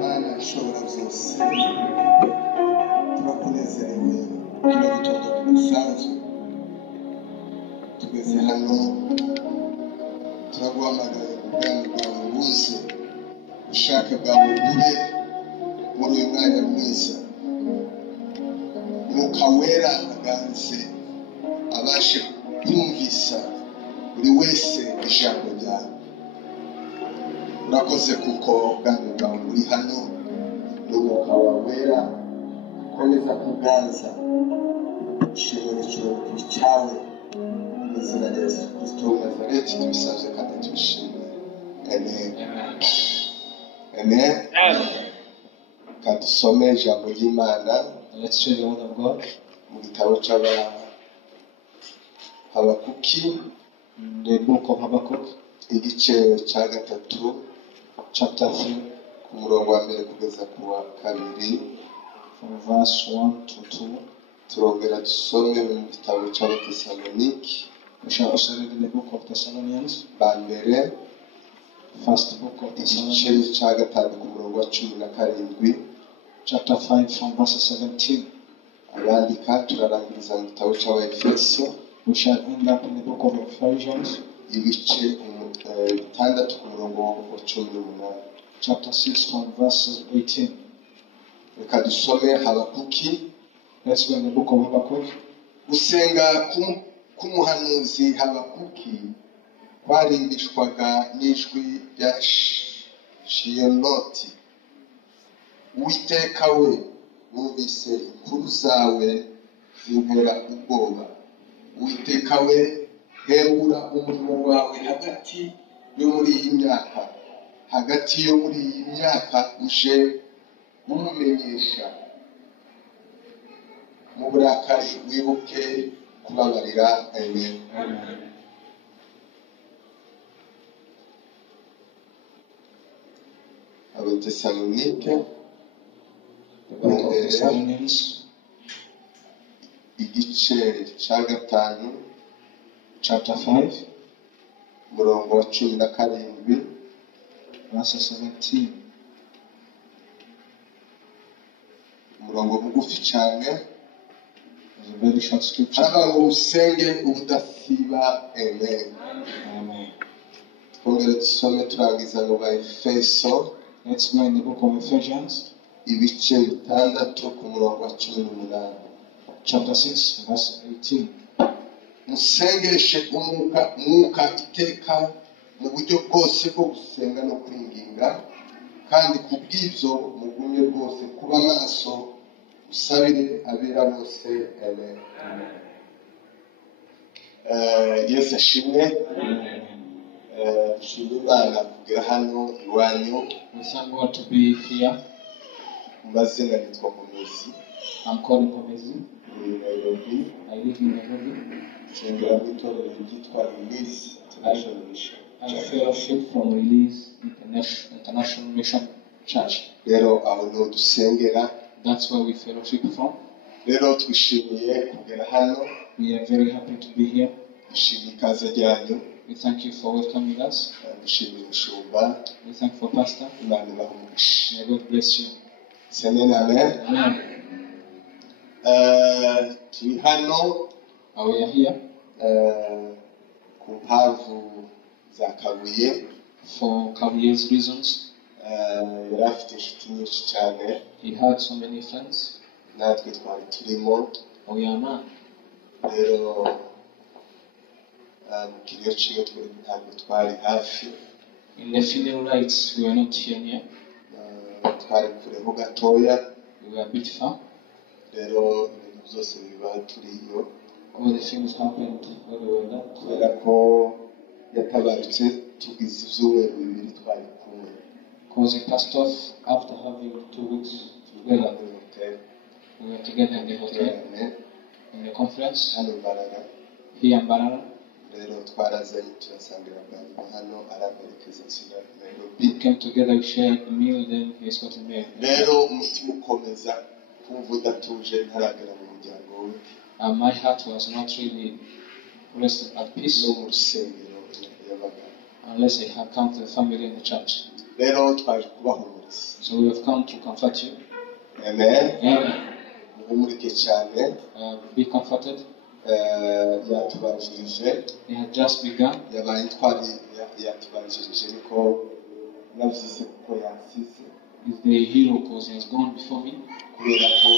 Mana ishobora byose turakunezerewe kino gitondo kidasanzwe tugeze hano turaguhamagaye ubwami bwawe buze ubushake bwawe bube muri uyu mwanya mwiza Mwuka wera aganze abashe kumvisa buri wese ijambo ryawe urakoze kuko ubwami bwawe buri hano n'umwuka wawe wera komeza kuganza ishimwe cyawe mu izina rya Yesu Kristo wa Nazareti tubisabye kandi tubishimiye amen amen kandi dusome ijambo ry'Imana. Let's read the word of God. Mu gitabo Habakuki, The book of Habakkuk, igice cya gatatu, chapter 3, ku murongo wa mbere kugeza ku wa kabiri. from verse 1 to 2. Turongera dusome mu gitabo cy'Abatesalonike, We shall also read in the book of Thessalonians, ba mbere, first book of igice Thessalonians, cya gatanu ku murongo wa 17. chapter 5 from verse 17. Abandika turarangiriza mu gitabo cy'Abaefeso, We shall end up in the book of Ephesians, ibice bitandatu ku murongo wa 18. chapter 6 from verses 18. Reka dusome Habakuki. Let's go in the book of Habakkuk. Gusenga k'umuhanuzi Habakuki kwarimbishwaga n'ijwi rya Shiyeloti. Uwiteka we wumvise inkuru zawe zintera ubwoba. Uwiteka we hembura umurimo wawe hagati yo muri iyi myaka uje umumenyesha mu burakari wibuke kubabarira amen. Abatesalonike The book of Thessalonians, igice cya gatanu chapter 5, umurongo wa 17. verse 17. Umurongo mugufi cyane, It's a very short scripture. haba ngo usenge ubudasiba amen. Amen. Twongere dusome turangiza ngo ba Efeso, Let's go in the book of Ephesians, ibice bitandatu ku murongo wa 18. chapter 6, verse 18. Musengeshe umwuka iteka mu buryo bwose bwo gusenga no kwinginga, kandi kubw'ibyo mugumye rwose kuba maso usabire abera bose amen. Yesu ashimwe. Dushimira Imana kugera hano iwanyu. We thank God to be here. Mazina nitwa Nkomezi. I'm called Nkomezi. Nairobi. I live in Nairobi. Nsengera mu itorero ryitwa Release International Mission. I'm a fellowship from Release International Mission Church. Rero aho niho dusengera. That's where we fellowship from. Rero twishimiye kugera hano. We are very happy to be here. Dushimiye ikaze ryanyu. We thank you for welcoming us. Dushimiye umushumba. We thank for Pastor. Imana ibahe umugisha. May God bless you. Amen. Amen. Turi hano We are here ku mpamvu za Kabuye. for Kabuye's reasons. Yari afite inshuti nyinshi cyane, He had so many friends. natwe twari turimo. We are man. Rero mu kiriyo ciwe ntabwo twari hafi. In the funeral rites, we were not here near. Twari kureho gatoya. We were a bit far. Rero ibintu byose biba turiyo. All the things happened when we were there. Kubera ko yatabarutse tugize ibyumweru bibiri twari kumwe. Because he passed off after having 2 weeks together. We were together in the hotel, in the conference, hano Mbarara. here in Barara. Rero twarazanye turasangira bwa hano aramerekeza nsubira Nairobi. We came together, we shared a meal, then he got married. Rero umutima ukomeza kumva udatuje ntaragera mu muryango we. My heart was not really rested at peace No mu rusengero yabaga. unless I had come to the family in the church. rero twaje kubahumuriza. So we have come to comfort you. Amen. Amen. Muhumurike cyane. Be comforted. Yatubanjirije. It had just begun. Yabaye intwari yatubanjirije niko navuze ko yansize. Is the hero because he has gone before me? Kubera ko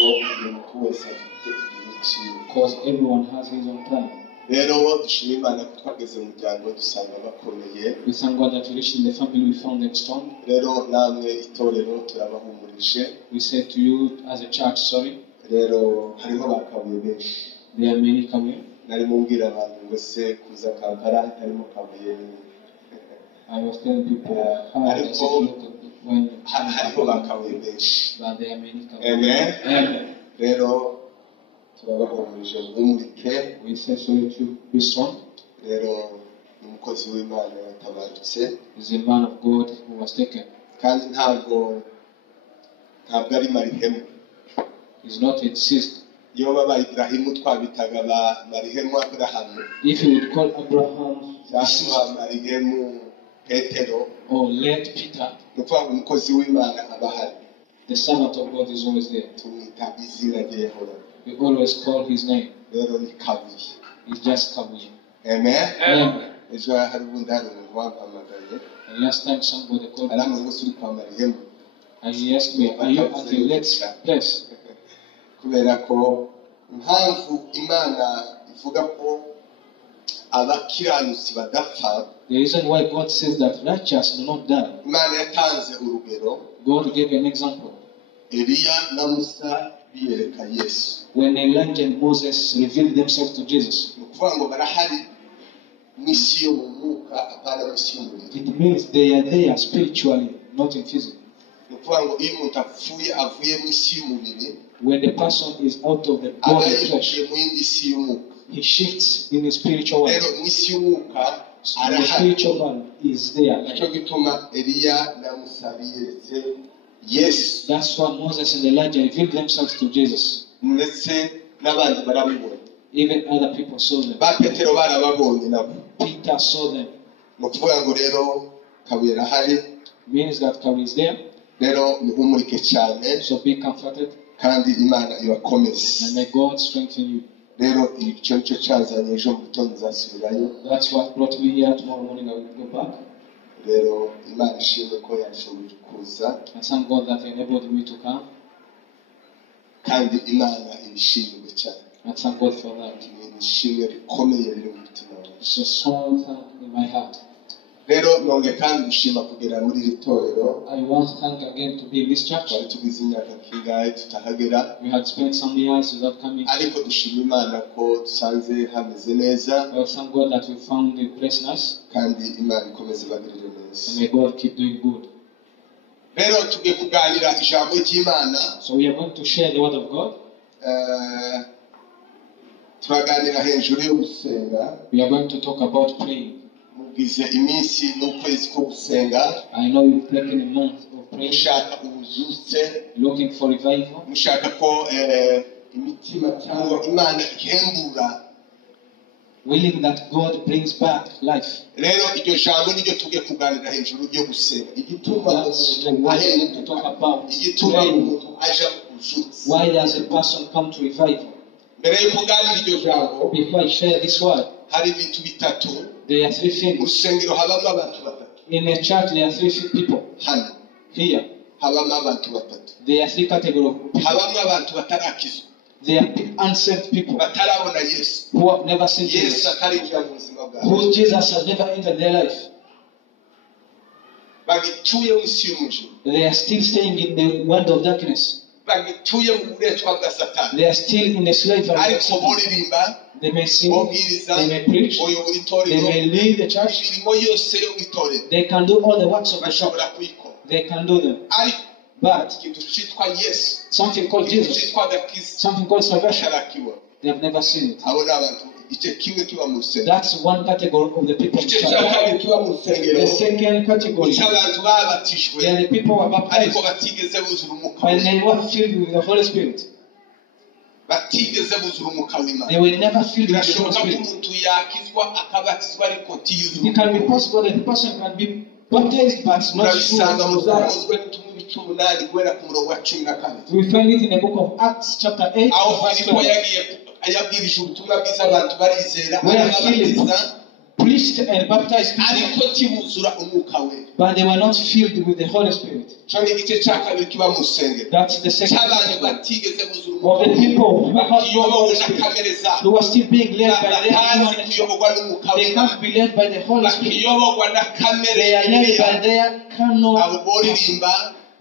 umuntu wese afite igihe cyiwe. Because everyone has his own time. Rero dushima Imana ko twageze mu muryango dusanga bakomeye. We thank God that we reached in the family, we found them strong. Rero namwe itorero turabahumurije. We said to you as a church, sorry. Rero hariho bakabuye benshi. There are many coming. Nari mumbwira abantu ngo se kuza Kampala harimo kabuye. I was telling people how I said look when hariho bakabuye benshi. But there are many coming. Amen. Amen. Rero turabahumurije mwumurike. We said sorry to be strong. Rero umukozi w'Imana yatabarutse. Is a man of God who was taken. Kandi ntabwo ari marihemu. Is not a deceased. Iyo baba Ibrahimu twabitaga ba marihemu Abrahamu. If you would call Abraham cyangwa marihemu Petero or let Peter, nukuvuga umukozi w'Imana abahari. the servant of God is always there. Tumwita izina rye Yehova. We always call his name. Rero ni Kabuye. It's just Kabuye. Amen. Amen. Ejo hari ubundi hari umuntu wampamagaye. And last time somebody called me Aramwe ngo suri kwa marihemu. and he asked me, are you at the let's place? Kubera ko impamvu Imana ivuga ko abakiranutsi badapfa. The reason why God says that righteous do not die. Imana yatanze urugero. God gave an example. Eliya na Musa biyereka Yesu. When Elijah and Moses revealed themselves to Jesus. Nukuvuga ngo barahari mw'isi yo mu mwuka apana mw'isi y'umubiri. It means they are there spiritually, not in physical. Nukuvuga ngo iyo umuntu apfuye avuye mw'isi y'umubiri. When the person is out of the body of flesh, he shifts in the spiritual world. So the spiritual world is there. Yes. That's why Moses and Elijah revealed themselves to Jesus. Even other people saw them. Peter saw them. Means that Kabuye is there. So be comforted. Kandi Imana ibakomeze. And may God strengthen you. Rero icyo nicyo cyazanye ejo mu gitondo nzasubirayo. That's what brought me here. Tomorrow morning I will go back. Rero Imana ishimwe ko yashoboye kuza. I thank God that enabled me to come. Kandi Imana ibishimwe cyane. I thank God for that. Ishimwe rikomeye riri mu mutima wawe. It's a strong thing in my heart. Rero nonge kandi gushima kugera muri iri torero. I want to thank again to be in this church. Twari tugize imyaka kingahe tutahagera. We had spent some years without coming. Ariko dushima Imana ko dusanze hameze neza. I thank God that we found the place nice. Kandi Imana ikomeze bagirire neza. And may God keep doing good. Rero tugiye kuganira ijambo ry'Imana. So we are going to share the word of God. Turaganira hejuru yo gusenga. We are going to talk about praying. Mugize iminsi n'ukwezi ko gusenga. I know you've taken a month of praying. Mushaka ubuzutse. Looking for revival. Mushaka ko imitima cyangwa Imana ihembura. Willing that God brings back life. Rero iryo jambo niryo tugiye kuganira hejuru yo gusenga. Igituma umuntu to talk about. Igituma umuntu aje ubuzutse. Why does a person come to revival? Mbere yo kuganira iryo jambo. Before I share this word. Hari ibintu bitatu. There are three things. Urusengero habamo abantu batatu. In a church there are three people. Hano. Here. Habamo abantu batatu. There are three categories of people. Habamo abantu batarakizwa. They are unsaved people batarabona Yesu. Who have never seen Jesus. Who Jesus has never entered their life. They are still staying in the world of darkness. They are still in the slavery of Satan. They may sing, they may preach, they may lead the church. They can do all the works of the church. They can do them. But something called Jesus, something called salvation, they have never seen it. That's one category of the people. The second category, they are the people who are baptized, but they were filled with the Holy Spirit. batigeze buzura umwuka w'Imana. They will never feel the Holy Birashoboka ko Spirit. umuntu yakizwa akabatizwa ariko ntiyuzure. It can be possible that the person can be baptized but not Urabisanga mu sure. Byakozwe n'Intumwa ibice 8 guhera ku murongo wa 14. We find it in the book of Acts chapter 8 aho verse Filipo 12. yabwirije ubutumwa bwiza abantu barizera Where Philip arababatiza preached and baptized people, ariko ntibuzura umwuka we. but they were not filled with the Holy Spirit. Cyo ni igice cya kabiri kiba mu rusengero That's the second cy'abantu category batigeze buzura of umwuka the we, people who have no bakiyobowe Holy na Spirit, kamere zabo, who are still being led by their batazi human nature. kuyoborwa n'umwuka They w'Imana, can't be led by the Holy Spirit. bakiyoborwa na kamere They are led by their carnal. abo boririmba,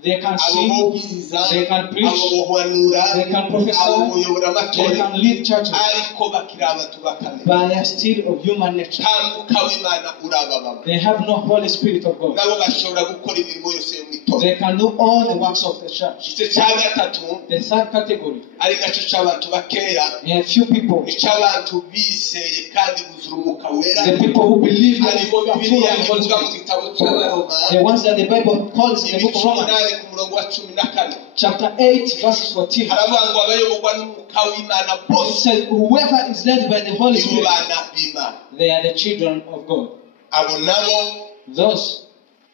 They can abo sing, bobwiriza, they can abo preach, bohanura, they can prophesy, abo boyobora they amatorero, can lead churches, ariko bakiri abantu ba kamere. but they are still of human nature. Nta mwuka w'Imana urababamo. They have no Holy Spirit of God. Nabo bashobora gukora imirimo yose yo mu itorero. They can do all the works of the church. Igice cya gatatu The third category, ari nacyo cy'abantu bakeya, a few people, icy'abantu bizeye kandi buzura umwuka wera, the people who believe that aribo they are full Bibiliya of the Holy ivuga mu Spirit, gitabo cy'Abaroma the ones that the Bible calls in the book of Romans, 8 ku murongo wa 14, chapter 8, verse 14. haravuga ngo abayoborwa n'umwuka w'Imana It bose says, whoever is led by the Holy nibo Spirit, bana b'Imana. they are the children of God. Abo nabo Those,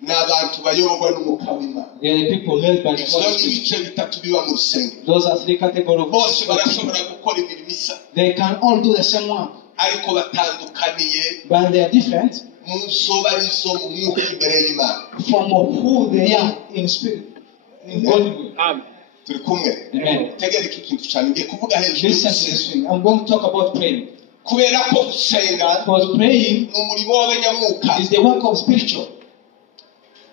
ni abantu bayoborwa n'umwuka w'Imana. they are the people led by the Izo Holy ni Spirit. ibice bitatu biba mu rusengero. Those are three categories of Bose people. barashobora gukora imirimo isa, They can all do the same work, ariko batandukaniye but they are different mu zo barizo mu mwuka imbere y'Imana. from who they are in spirit, in body. Amen. Turi kumwe. Amen. Tegera iki kintu cyane ngiye kuvuga hejuru Listen to this thing. I'm going to talk about praying. kubera ko gusenga Because praying ni umurimo w'abanyamwuka. is the work of spiritual.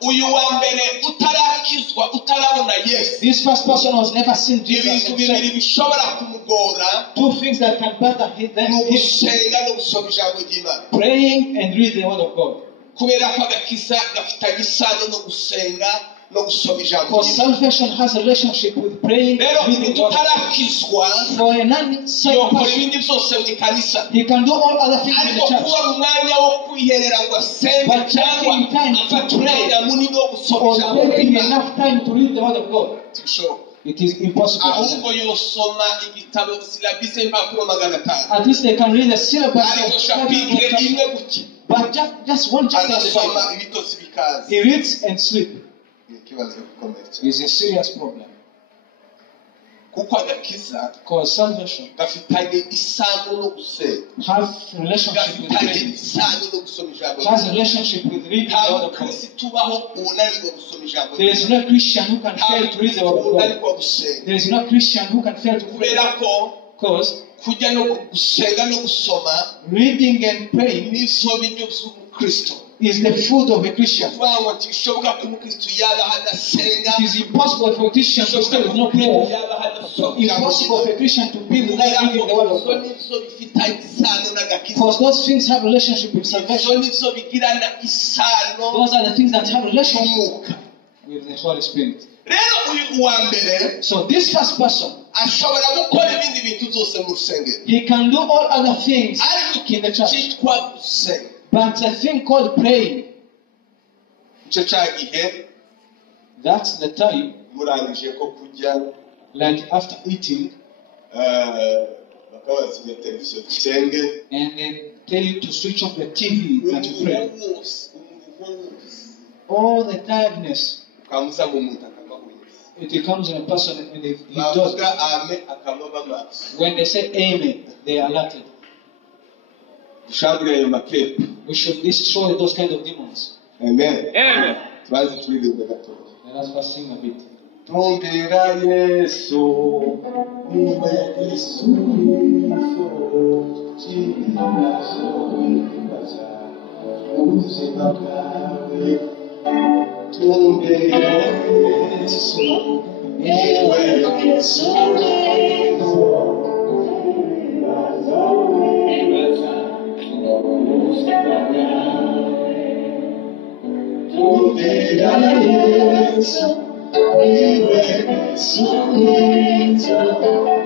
Uyu wa mbere utarakizwa utarabona Yesu, This first person was never seen Jesus ibintu bibiri himself. bishobora kumugora Two things that can bother him, ni ugusenga no gusoma ijambo ry'Imana, praying and read the word of God. kubera ko agakiza gafitanye isano no gusenga no gusoma ijambo Because ry'Imana. salvation has a relationship with praying Rero and reading the word of God. utarakizwa For a non-saved yokora person, ibindi byose mu ikanisa, he can do all other things in ariko the church. kubona umwanya wo kwiherera ngo asenge But cyangwa taking time to afate pray umwanya munini wo gusoma or ijambo taking ry'Imana enough time to read the word of God, ntibishoboka. it is impossible. Ahubwo yosoma igitabo silabise impapuro 500, At least they can read the syllabus ariko of shapitire chapter, imwe guke but just one chapter of the anasoma Bible. ibitotsi bikaza. He reads and sleeps. Ni ikibazo gikomeye cyane, It's a serious problem. kuko agakiza Because salvation gafitanye isano no gusenga, has a relationship with gafitanye praying, isano no gusoma ijambo has a ry'Imana. relationship with reading the Nta word of God. mukristo ubaho unanirwa gusoma ijambo There is ry'Imana. no Christian who can Nta fail to read the mukristo word of God. unanirwa gusenga, There is no Christian who can fail to pray. kubera ko Because kujya no gusenga no gusoma reading and praying nizo biryo by'umukristo. is the food of a Christian. Kuvuga ngo ntibishoboka ko umukristo yaba adasenga, It is impossible for a Christian to stay with no prayer. yaba adasoma ijambo Impossible for a Christian to be without kubera reading the ko word of izo God. nizo bifitanye isano n'agakiza. Because those things have relationship with Izo salvation. nizo bigirana isano Those are the things that have relationship n'umwuka. with the Holy Spirit. Rero uyu wa mbere So this first person, ashobora gukora ibindi bintu byose mu rusengero, he can do all other things ariko in the church. cyitwa gusenga. But a thing called praying, icyo cya gihe that's the time, murangije ko kurya like after eating, bakabasinya televiziyo dusenge, and they tell you to switch off the TV and to pray. umuruho wose All the tiredness, ukamuza mu muntu akamahuye, it comes in a person and he does. bavuga ame akamaba amaso. When they say amen, they are alerted. Dushagure ayo makepe. We should destroy those kind of demons. Amen. Amen. Tubaze turirimbe gatoya. Let us first sing a bit. Tumbira Yesu, niwe gisubizo cy'ibibazo wibaza ubuzima bwawe. Tumbira Yesu, niwe gisubizo cy'ibibazo wibaza ubuzima bwawe. Tumbira Yesu, niwe gisubizo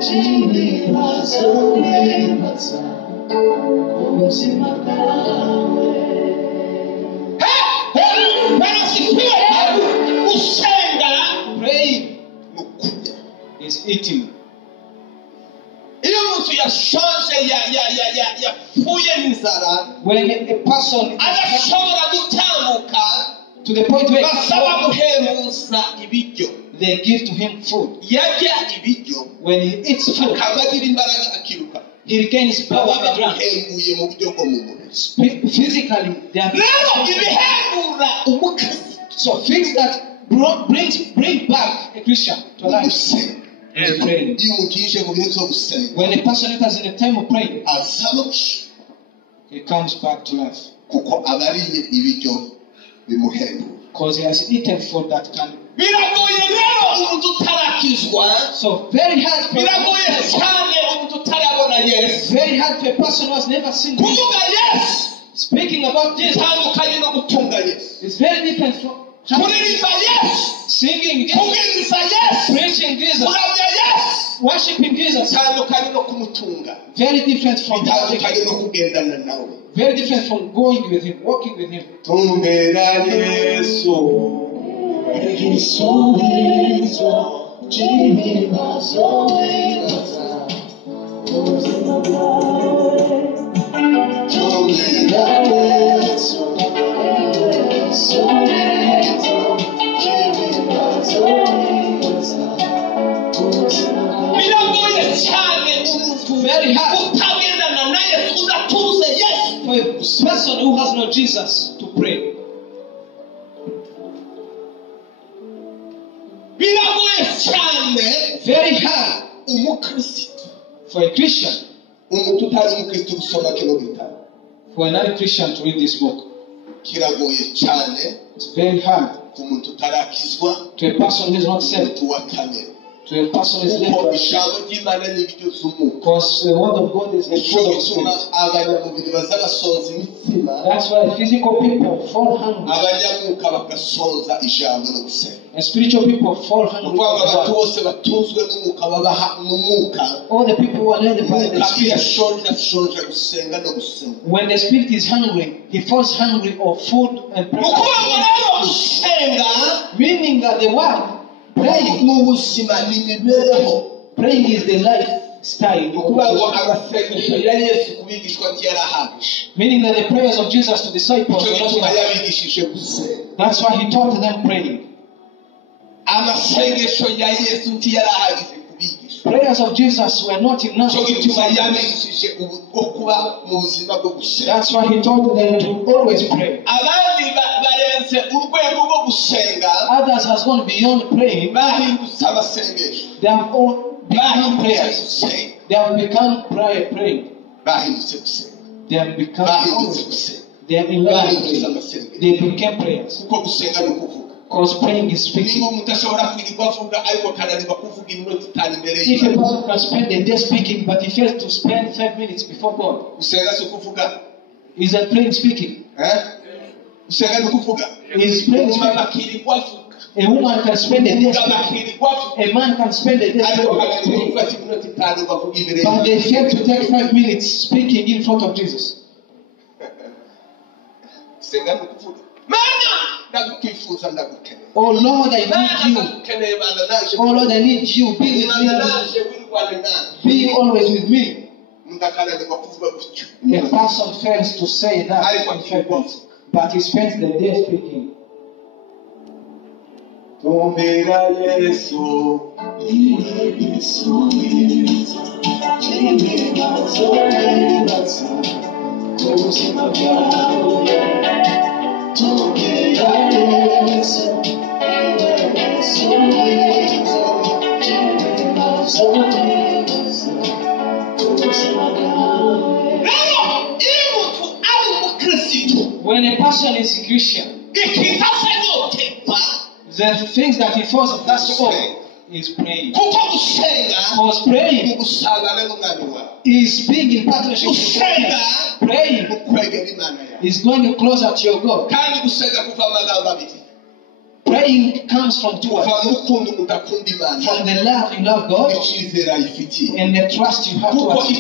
cy'ibibazo wibaza ubuzima bwawe. Gusenga Praying ni ukurya. is eating. when a person to the point where they give to him food. When he eats food, he regains power and physically, they are so things that bring back a Christian to life is praying. When a person enters in a time of praying, he comes back to life. Because he has eaten food that can. So very hard for a person who has never seen Jesus. Speaking about Jesus, it's very different from singing Jesus, preaching Jesus, worshiping Jesus. Very different from very different from going with him, walking with him. Very hard for a person who has no Jesus to pray. Very hard for a Christian, for another Christian to read this book. It's very hard to a person who is not saved, to a person who is left. Because the word of God is the food of spirit. That's why physical people fall hungry. And spiritual people fall hungry. All the people who are led by the Spirit. When the Spirit is hungry, he falls hungry of food and prayer. Meaning that the word praying is the lifestyle. Meaning that the prayers of Jesus to disciples were not enough. That's why he taught them praying. Prayers of Jesus were not enough. That's why he taught them to always pray. Others has gone beyond praying. They have all become prayers. They have become praying. They have become they are in love with praying. They became prayers. Because praying is speaking. If a person can spend a day speaking, but he fails to spend 5 minutes before God, is that praying speaking? Is praying speaking? A woman can spend a day speaking. A man can spend a day speaking. But they fail to take 5 minutes speaking in front of Jesus. Oh Lord, I need you. Oh Lord, I need you. Be with me. Be always with me. A person fails to say that, but he spends the day speaking. When a person is a Christian, the things that he falls of that soul is praying. Because praying is being in partnership with God. Praying is going you closer to your God. Praying comes from two words. From the love you love God and the trust you have towards Him.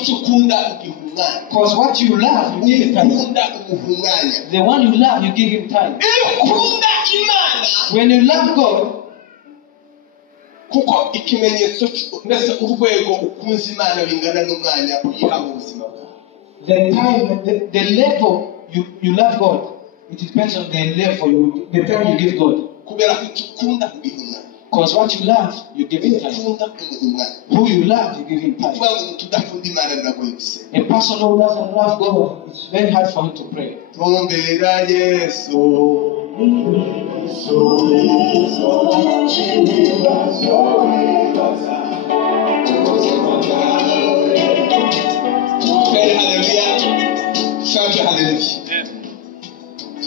Because what you love, you give Him time. The one you love, you give Him time. When you love God, the time, the level you love God. It depends on the level, the time you give God. Because what you love, you give him time. Who you love, you give him time. A person who doesn't love God, it's very hard for him to pray.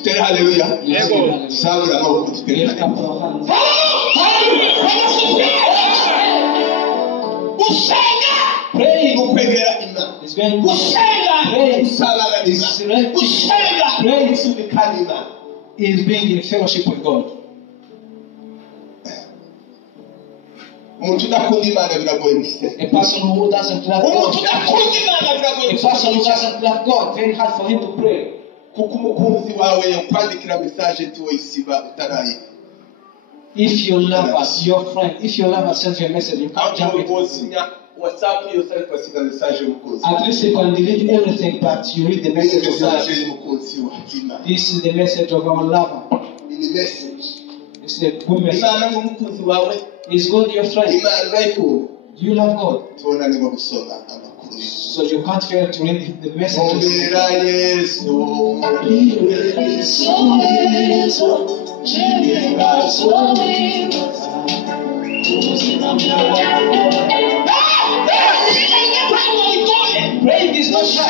Hallelujah. Praying is being in fellowship with God. A person who doesn't love God, very hard for him to pray. If your lover, your friend, if your lover sends you a message, you can't jump it. At least you can delete everything, but you read the message of God. This is the message of our lover. It's a good message. Is God your friend? Do you love God? So you can't fail to read the message. Praying is not shy.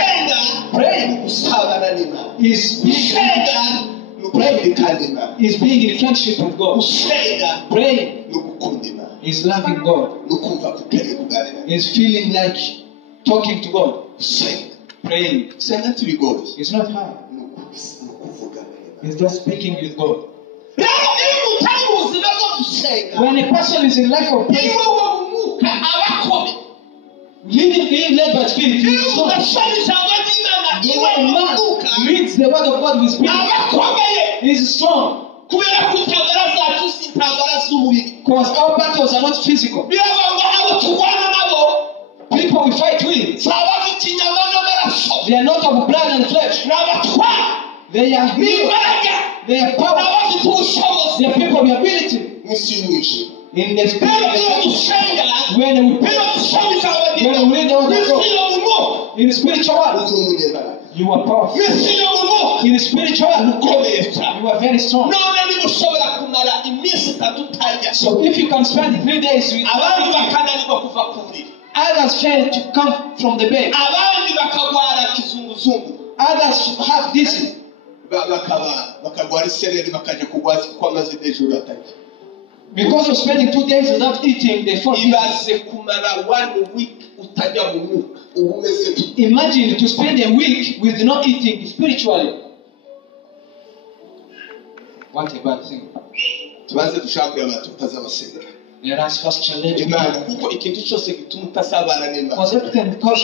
Praying is being in friendship with God. Praying is loving God. Is feeling like talking to God. Praying is not hard. It's just speaking with God. When a person is in life of prayer, being led by spirit, when a man reads the word of God with spirit, he is strong. Because our battles are not physical. People we fight with, they are not of blood and flesh. They are healed. They are power. They are people with ability. In the spirit, when we read the word of God, in the spiritual world, you are powerful. In the spiritual world, you are very strong. So if you can spend 3 days with others fail to come from the bed. Others have this. Because of spending 2 days without eating, they fall. Imagine to spend a week with not eating spiritually. What a bad thing. Let us first challenge because everything comes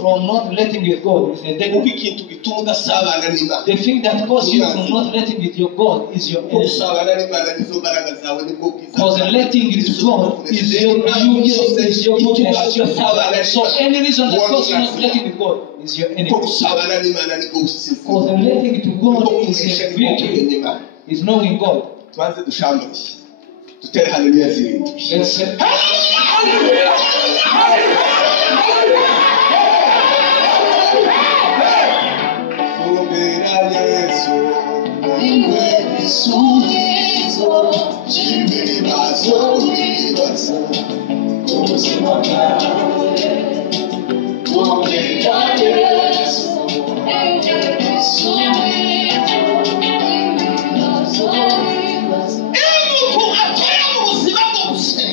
from not letting with God is the devil. The thing that causes you from not letting with your God is your enemy. Because letting with God is your motivation. So any reason that causes you not letting with God is your enemy. Because letting with God is a victory. Is knowing God. To tell hallelujah zirindwi. Let's say hallelujah.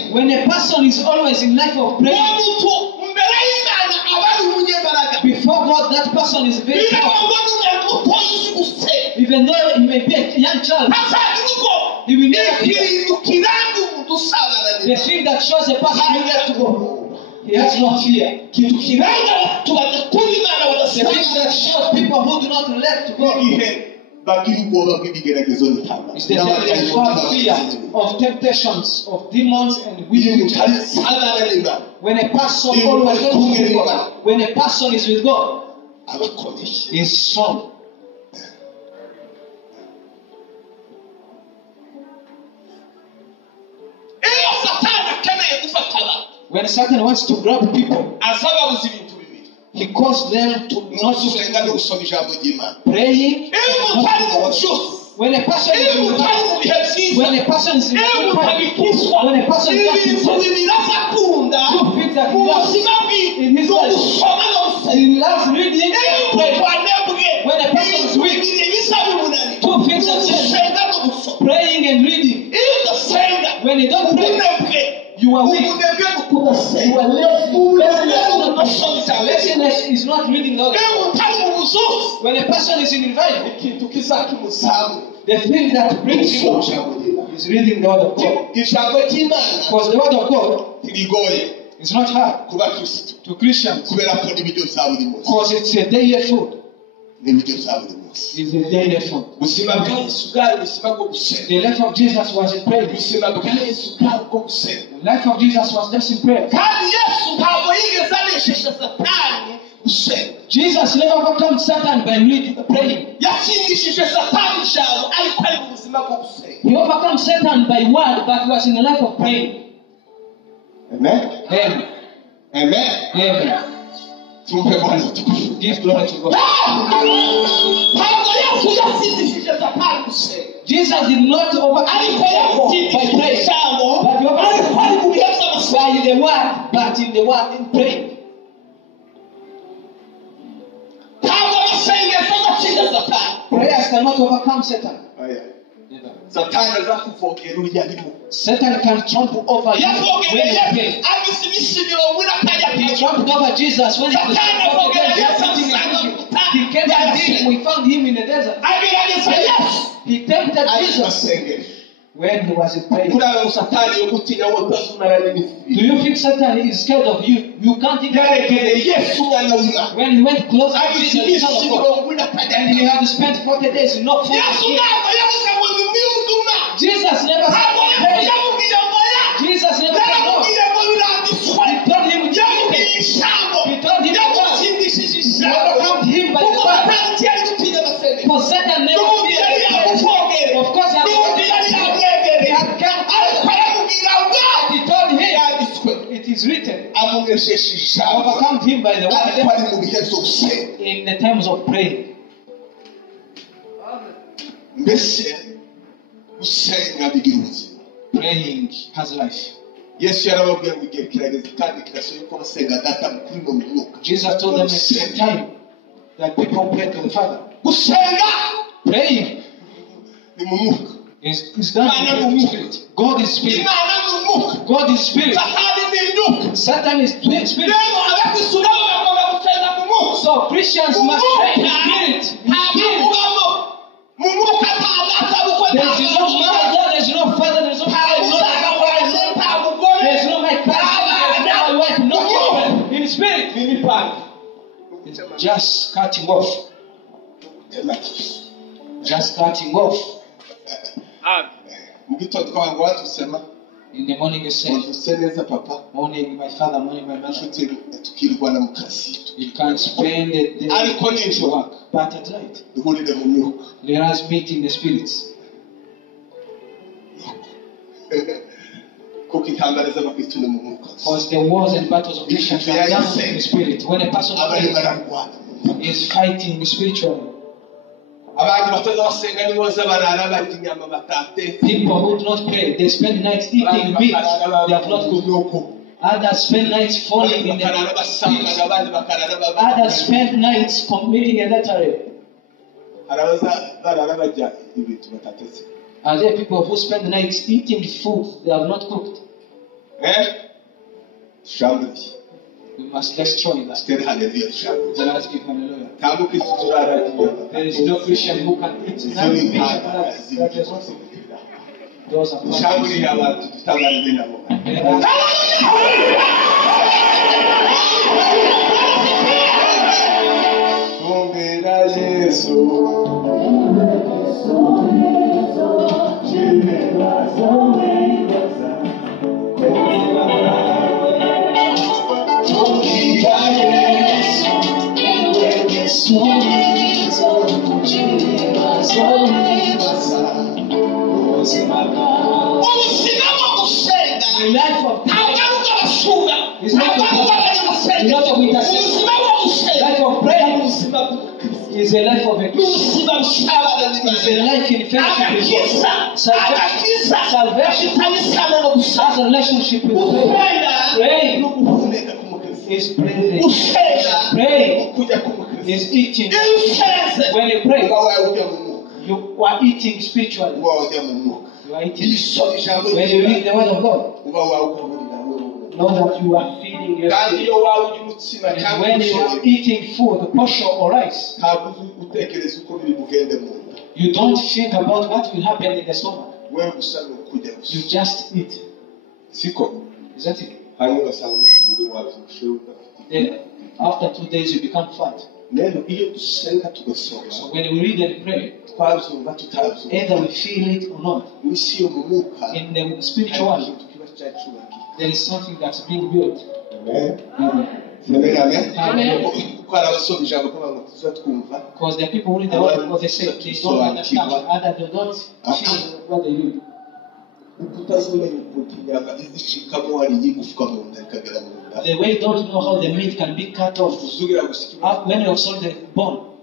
When a person is always in life of prayer, before God, that person is very powerful. Even though he may be a young child, he will never fear. The thing that shows a person who left to go, he has no fear. The thing that shows people who do not let to go is the fear of temptations, of demons and wickedness. When a person always goes with God, when a person is with God, he is strong. when Satan wants to grab people, he calls them to not praying. When a person is in when a person is in when a person is in his life, he loves reading and praying. When a person is weak, two things are said: praying and reading. When you don't pray, you are weak. You are laziness is not reading the word. When a person is in revival, the thing that brings him is reading the word of God. Because the word of God is not hard to Christians. Because it's a daily food. It's a daily food. The life of Jesus was in prayer. The life of Jesus was just in prayer. Jesus never overcome Satan by praying. He overcome Satan by word, but he was in the life of praying. Amen. Amen. Amen. Amen. Give glory to God. Jesus did not overcome by praying, but he overcame by the word, but in the word, in praying. Prayers cannot overcome Satan. Oh, yeah. Satan can trample over you when you pray. He trampled over Jesus when he was he came to him. We found him in the desert. He tempted Jesus when he was in prayer. Do you think Satan is scared of you? You can't even. When he went closer to Jesus, and he had to spend 40 days in not food. Jesus never said no. Jesus never said no. He told him he told him he overcome him by the word. For Satan never feared. Of course, he had come. He told him it is written. Overcome him by the word in the terms of praying. Praying has life. Jesus told them at the same time that people pray to the Father. Praying is done in spirit. God is spirit. God is spirit. Satan is spirit. So Christians must pray in spirit. There is no mother, there is no father, there is no father, there is no my parents, there is no my wife, no children. In spirit, it's just cutting off. Just cutting off. In the morning you say, morning my father, morning my mother. You can't spend the day to work, but at night, let us meet in the spirits. Because the wars and battles of Christians are done in the spirit. When a person is fighting spiritually, people who do not pray, they spend nights eating meat, they have not cooked. Others spend nights falling in the pits. Others spend nights committing adultery. Are there people who spend nights eating food they have not cooked? We must destroy that. Let us give hallelujah. There is no Christian who can eat nothing. Those are the life of It's not of intercession. Life of prayer is a life of a Christian. It's a life in fellowship with God. Salvation has a relationship with prayer. Praying is breathing. Praying is eating. When you pray, you are eating spiritually. You are eating. When you read the word of God, know that you are feeding your spirit. And when you are eating food, the portion or rice, you don't think about what will happen in the stomach. You just eat. Is that it? Then after 2 days you become fat. So when we read and pray, either we feel it or not, in the spiritual world, there is something that's being built. Amen. Amen. Because the people who read the word of the same, they don't understand, other they don't feel what they read. The way you don't know how the meat can be cut off. When you have sold the bone,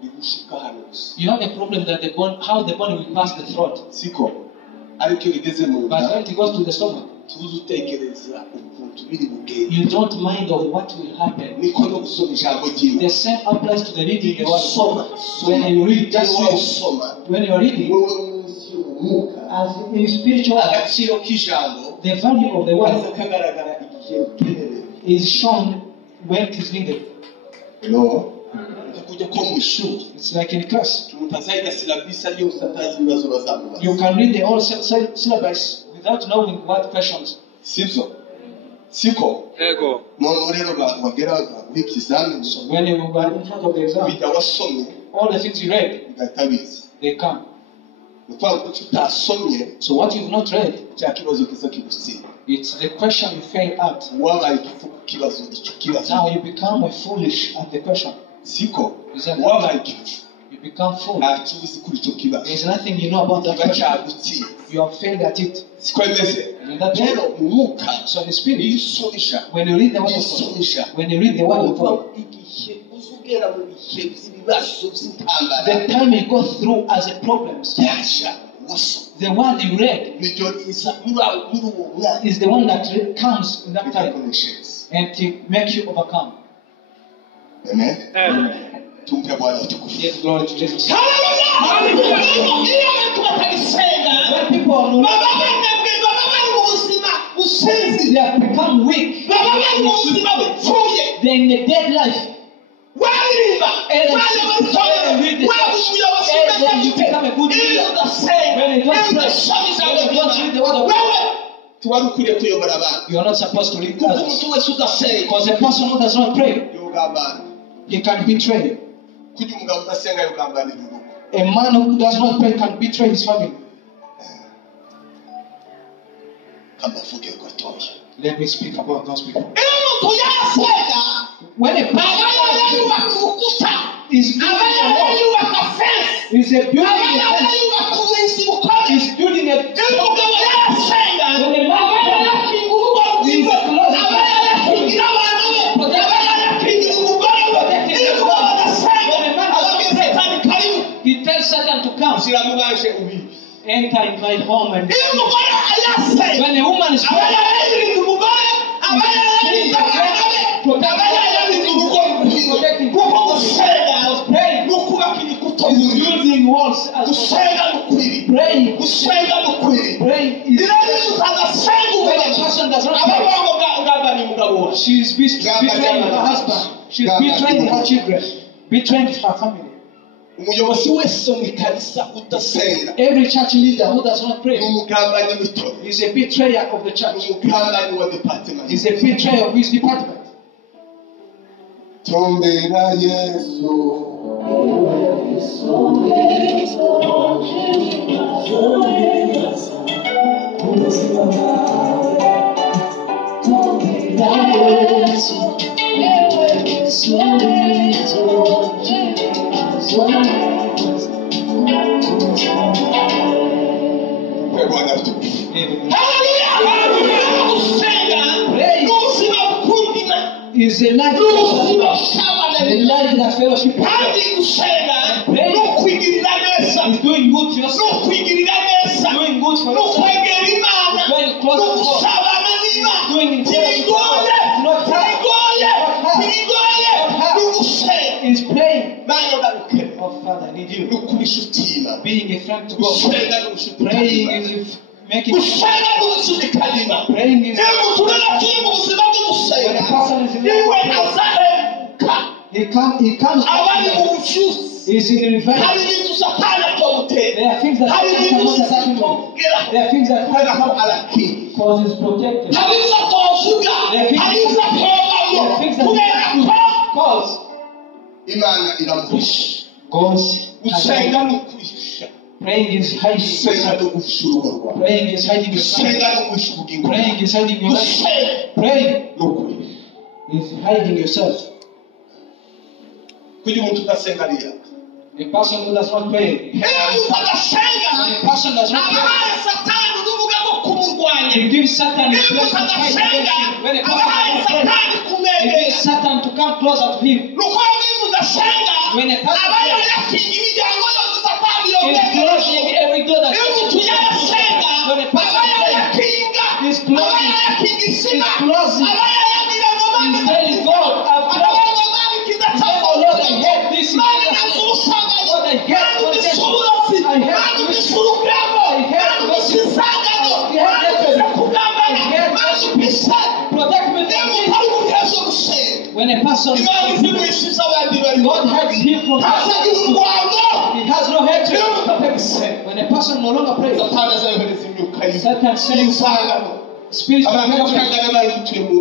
you have a problem that the bone, how the bone will pass the throat. But when it goes to the stomach, you don't mind of what will happen. The same applies to the reading the word. When you read, just when you are reading, as in spiritual, the value of the word is shown when it is needed. It's like in class. You can read the whole syllabus without knowing what questions. So when you are in front of the exam, all the things you read, they come. So what you've not read, it's the question you fail at. Now you become foolish at the question. You become fool. There's nothing you know about that question. You have failed at it. And that's so in the spirit, when you read the word of God, the time you go through as a problems, the word you read is the one that comes in that time and to make you overcome. Amen. Yes, glory to Jesus. Hallelujah. When people are not, they have become weak. They're in a dead life. And you become a good leader. When you don't read the word of God, you are not supposed to read others. Because a person who does not pray, he can betray. A man who does not pray can betray his family. Let me speak about those people. When a person is building a wall, is a building a fence, is building a when a man is he tells Satan to come. Enter in my home and when a woman is building walls as praying. When a person does not pray, she is betraying her husband, she is betraying her children, betraying her family. Every church leader who does not pray is a betrayer of the church. Is a betrayer of his department. is a life that fellowship. Is doing good to yourself. Doing good for yourself. Going close to God. Doing in is praying. Oh Father, I need you. Being a friend to God. Praying is making. Praying is when a person is in love, he comes. He's in revival. There are things that cannot attack him. There are things that cannot because he's protected. There are things that cause God's praying is hiding. Praying is hiding yourself. Praying is hiding your life. Praying is hiding yourself. A person who does not pray. A person does not pray. It gives Satan a place to fight against him. When a person does not pray, it gives Satan to come closer to him. When a person is closing every door that when a person is closing, is telling God, I've closed. Lord, I hate this. Lord, I hate this. I hate this. Protect me from this. When a person God hides him from this. He has no hatred. When a person no longer prays, Satan sends spirits of hatred.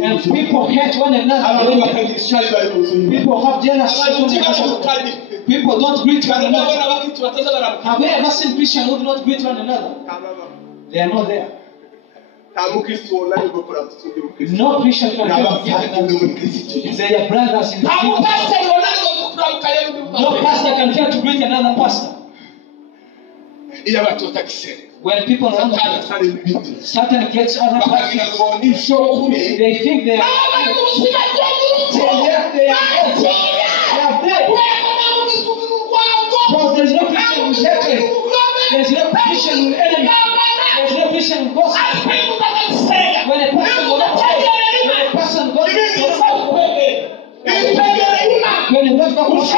And people hate one another. People have jealousy. People don't greet one another. Have you ever seen Christians who do not greet one another? They are not there. No Christian can greet one another. They are brothers in the faith. No pastor can fail to greet another pastor. When people are Satan creates other pastors. They think they are dead. Because there's no Christian with hatred. There's no Christian with enemy. There's no Christian with gospel. When a person goes to pray, when a person goes to pray, when a Lord God goes to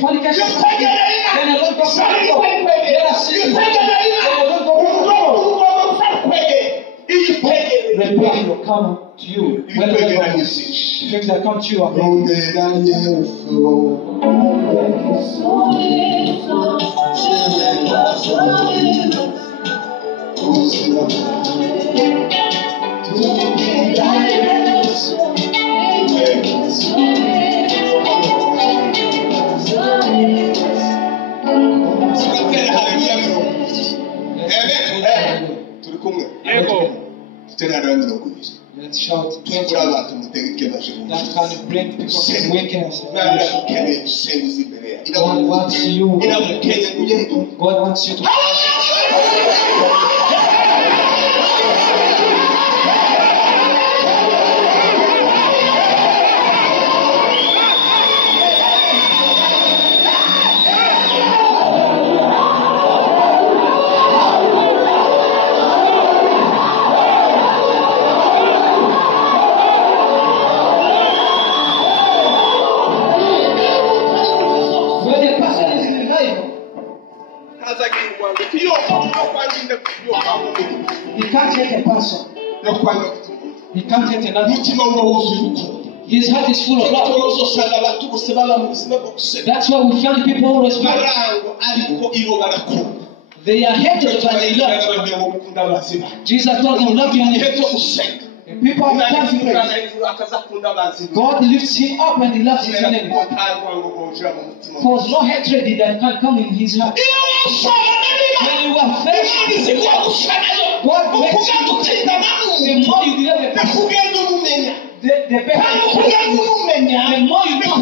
fornication, when a Lord God goes to repent will come to you. When things that come to you are let's shout 20. That can bring people to awakeness. God wants you. God wants you to. He can't hate a person. He can't hate another. His heart is full of love. That's why we find people who respect. They are hated but they love. Jesus told them, love your enemies. People are thankful. God lifts him up and he loves his enemy. Because no hatred that can come in his heart. When you are faithful, God makes you. The more you love the person, the better you the more you know,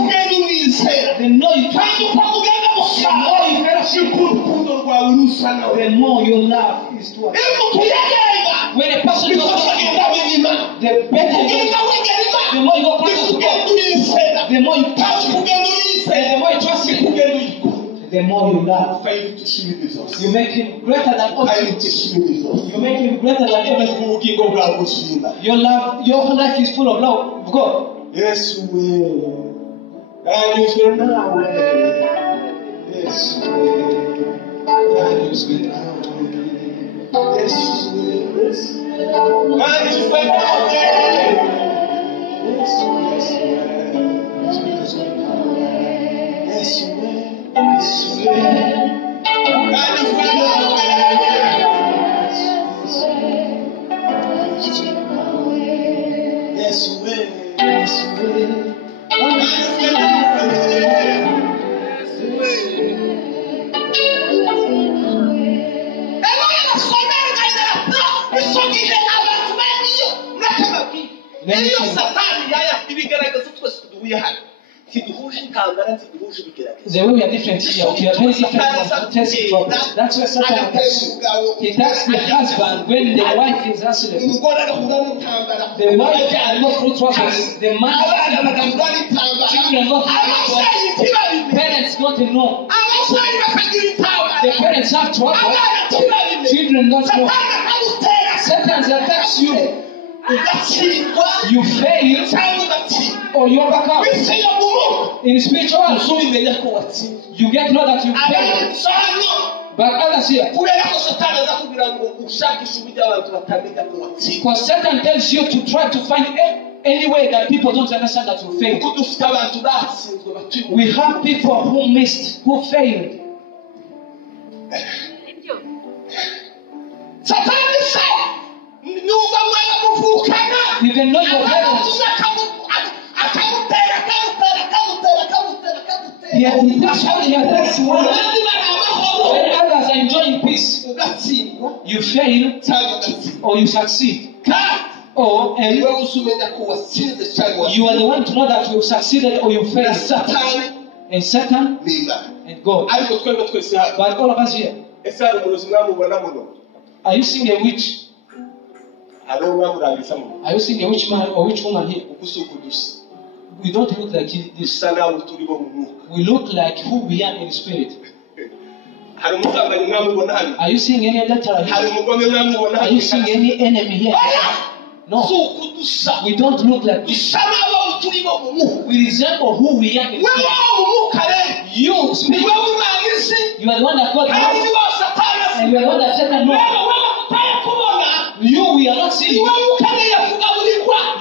the more you trust, the more your love is towards. When a person goes to the better you get, the more you go closer to God, the more you trust Him, and the more you trust Him, the more you love. You make Him greater than all. You make Him greater than everything. Your life is full of love of God. Yes, we that is when I yes, that is when I yes, that is when I the way we are different here, we are very different from testing problems. That's why Satan attacks. He attacks the husband when the wife is hustling. The wife are not through troubles. The man children not through troubles. Parents don't know. The parents have trouble. Children don't know. Satan attacks you. You fail or you overcome. In spiritual, you get to know that you fail. But others here, because Satan tells you to try to find any way that people don't understand that you failed. We have people who missed, who failed. Even though your parents, yet he takes only your next one. When others are enjoying peace, you fail or you succeed. Or and you are the one to know that you have succeeded or you failed. And Satan and God. But all of us here, are you seeing a witch? Are you seeing a witch man or witch woman here? We don't look like this. We look like who we are in spirit. Are you seeing any letter here? Are you seeing any enemy here? No. We don't look like this. We resemble who we are in spirit. You, spirit, you are the one that God knows. And you are the one that Satan knows. You, we are not seeing you.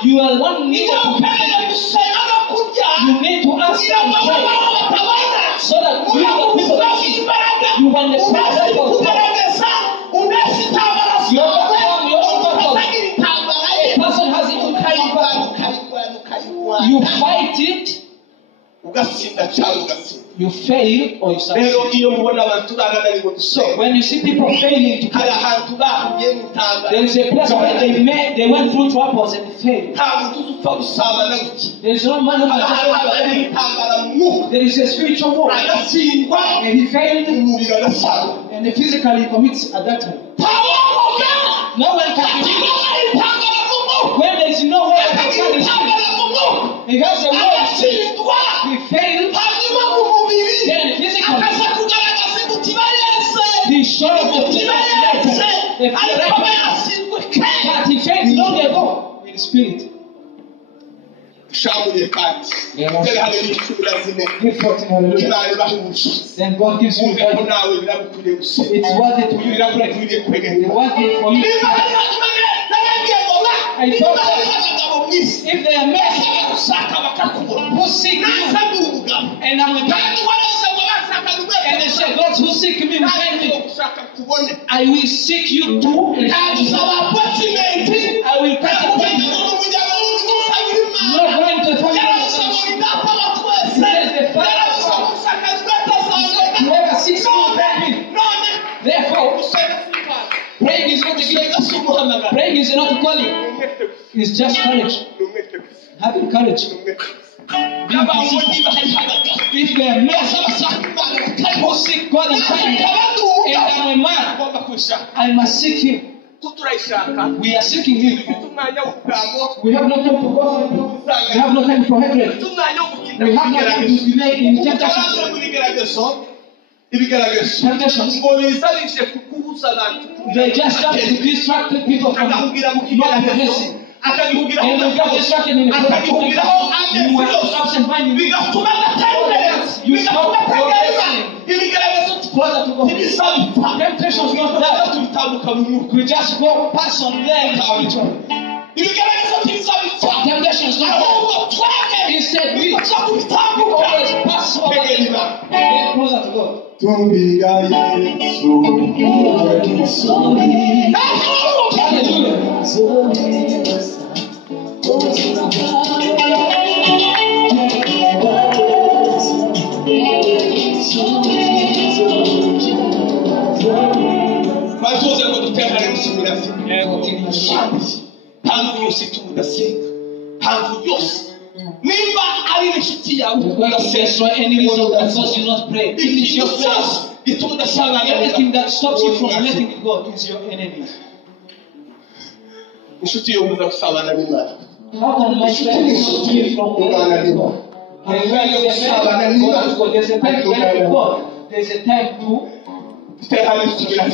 You are one needed to be. You need to ask and pray so that we are the people that see. You understand that you overcome your own purpose. A person has it in kind. You fight it. You fail or you succeed. So when you see people failing to pray, there is a place where they went through troubles and failed. There is no man who there is a spiritual war. And he failed and physically commits adultery. No one can be. When there is no way to be, he has a way. He failed. Then physically, he showed the but he failed long ago in spirit. Then God gives you it's worth it to be it's worth it for you. I thought that if they are messed who seek you and I'm with and they say God who seek me will find me, I will seek you too and I will catch you. Not going to the whoever seeks me. Therefore, praying is not to give. Praying is not to call you. It's just courage. Having courage. If they are men who seek God and find Him, and I'm a man, I must seek Him. We are seeking Him. We have no time for gossip. We have no time for hatred. We have no time to delay in temptations. They just start to distract people from not blessing. And we got distracted in the process. You were absent-minded. You stopped progressing. Closer to God. Temptations not that. We just go pass on there in spiritual. Temptations not that. Instead, we always pass over them. Get closer to God. Any reason that causes you not pray, it is your flesh. Everything that stops you from blessing God is your enemy. How can my friend stop me from blessing God? There's a time to God. There's a time to stay honest to God.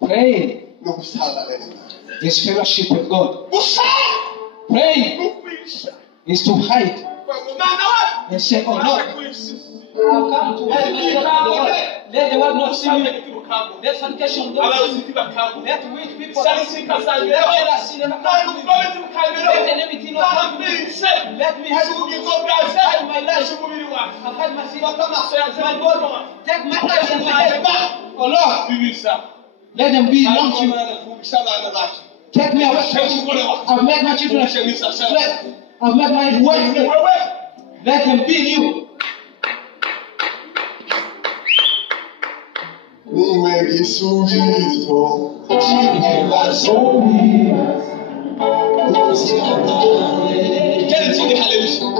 Praying is fellowship with God. Praying is to hide and say, oh Lord, I've come to hide myself. Let the world not see me. Let fornication not see me. Let weak people not see me. Let others sin and not see me. Let enmity not have me. Let me hide my life. I've hide my sin. My body. Take my eyes and my head back. Oh Lord, let them be long to you. Take me away. I've made my children I've made my wife. Let them be in you.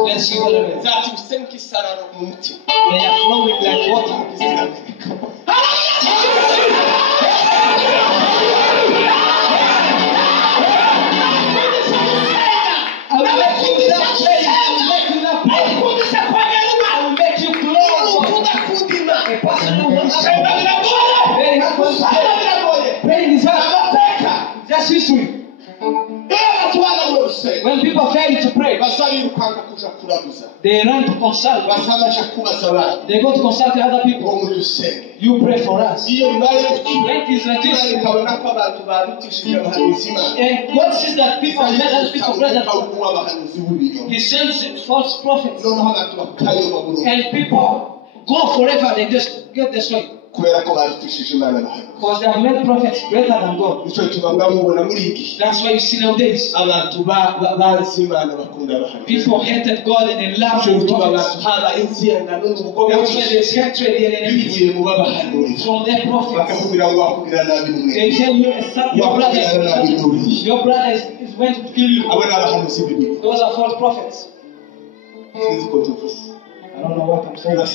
Let's see hallelujah. They are flowing like water. Praying is hard. Just history. When people fail to pray, they run to consult. They go to consult the other people. You pray for us. And God sees that people made other people pray. He sends false prophets. And people go forever, they just get destroyed. Because they have made prophets greater than God. That's why you see nowadays people hated God and they loved prophets. That's why there's hatred and enmity from their prophets. They tell you your brother is going to kill you. Those are false prophets. I don't know what I'm saying. There is